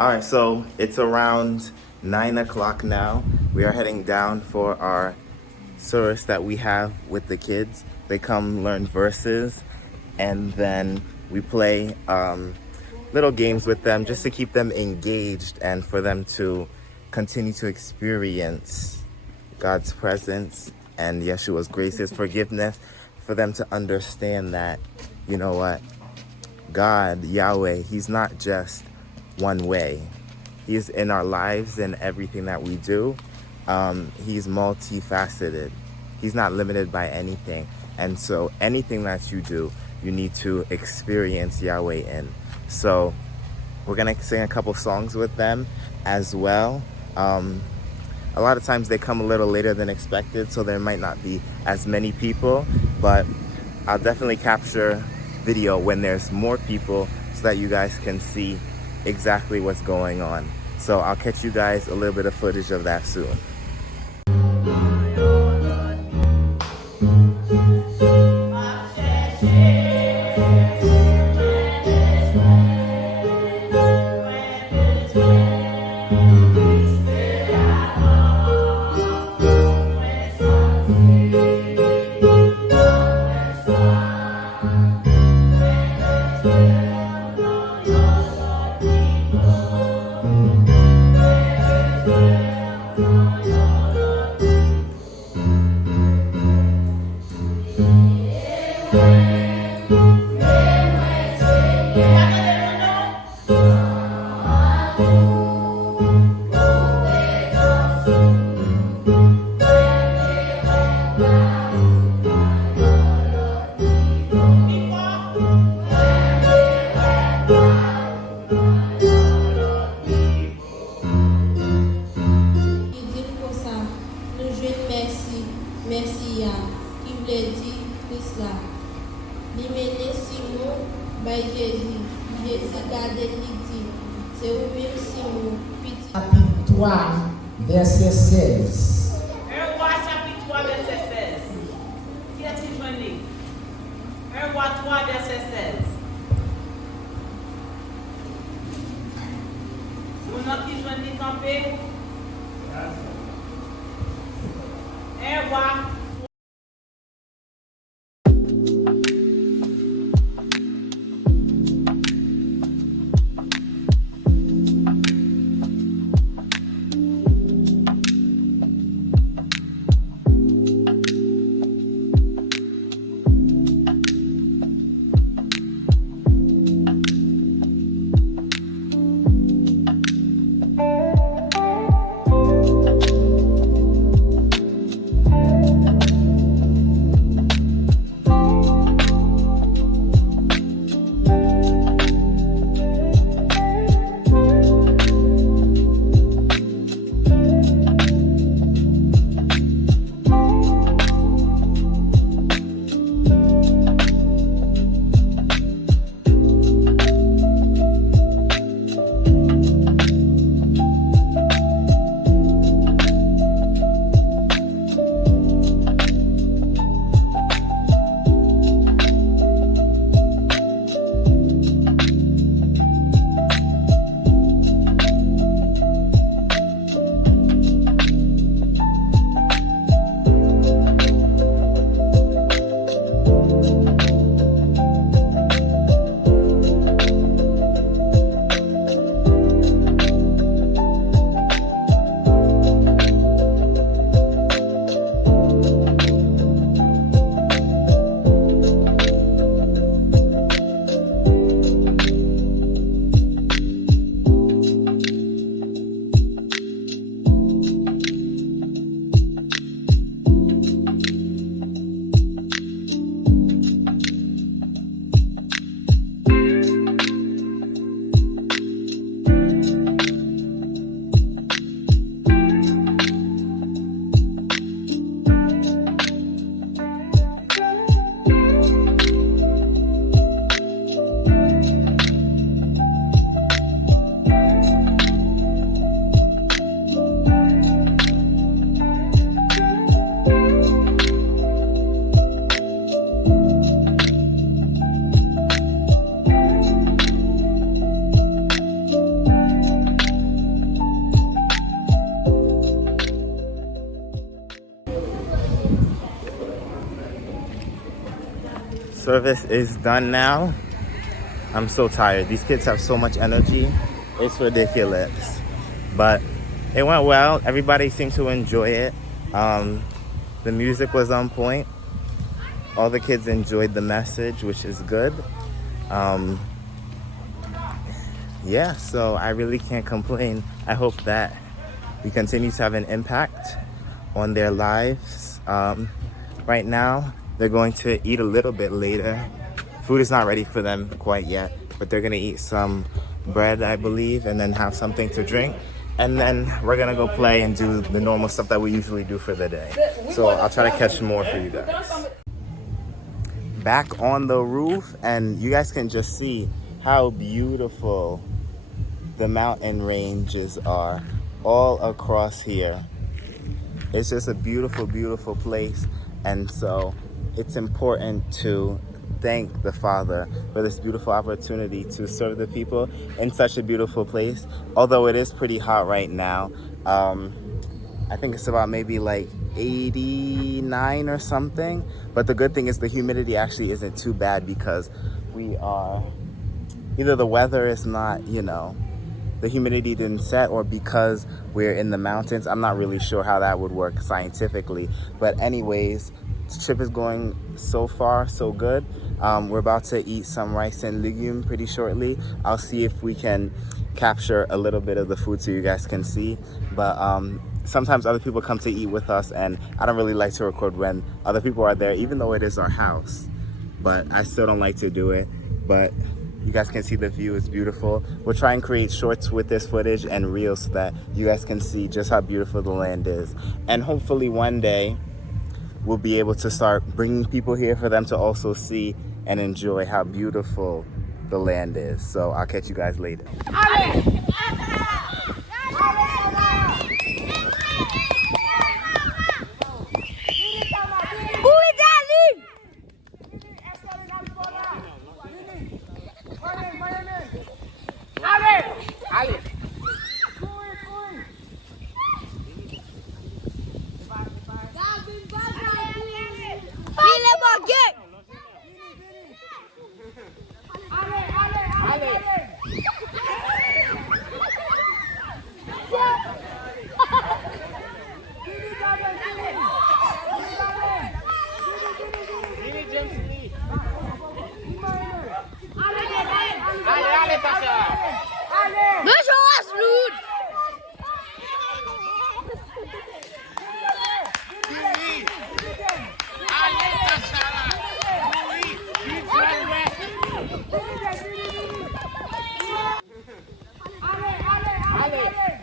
All right, so it's around 9 o'clock now. We are heading down for our service that we have with the kids. They come learn verses, and then we play little games with them just to keep them engaged and for them to continue to experience God's presence and Yeshua's grace, His forgiveness, for them to understand that, you know what, God, Yahweh, He's not just one way. He's in our lives and everything that we do. He's multifaceted. He's not limited by anything. And so anything that you do, you need to experience Yahweh in. So we're going to sing a couple songs with them as well. A lot of times they come a little later than expected, so there might not be as many people, but I'll definitely capture video when there's more people so that you guys can see exactly what's going on. So I'll catch you guys a little bit of footage of that soon. Chapitre 3, verset 16. Un roi chapitre 3, verset 16. Qui a-t-il joint? Un roi 3, verset 16. Vous n'avez qui joint campé? Un roi. Service is done now. I'm so tired. These kids have so much energy. It's ridiculous. But it went well. Everybody seemed to enjoy it. The music was on point. All the kids enjoyed the message, which is good. Yeah, so I really can't complain. I hope that we continue to have an impact on their lives. Right now, they're going to eat a little bit later. Food is not ready for them quite yet, but they're gonna eat some bread, I believe, and then have something to drink. And then we're gonna go play and do the normal stuff that we usually do for the day. So I'll try to catch more for you guys. Back on the roof, and you guys can just see how beautiful the mountain ranges are all across here. It's just a beautiful, beautiful place. And so it's important to thank the Father for this beautiful opportunity to serve the people in such a beautiful place. Although it is pretty hot right now. I think it's about maybe like 89 or something. But the good thing is the humidity actually isn't too bad because we are, either the weather is not, you know, the humidity didn't set, or because we're in the mountains. I'm not really sure how that would work scientifically. But anyways, the trip is going so far so good. We're about to eat some rice and legume pretty shortly. I'll see if we can capture a little bit of the food so you guys can see. But sometimes other people come to eat with us, and I don't really like to record when other people are there, even though it is our house. But I still don't like to do it. But you guys can see the view is beautiful. We'll try and create shorts with this footage and reels so that you guys can see just how beautiful the land is. And hopefully one day we'll be able to start bringing people here for them to also see and enjoy how beautiful the land is. So I'll catch you guys later. Allez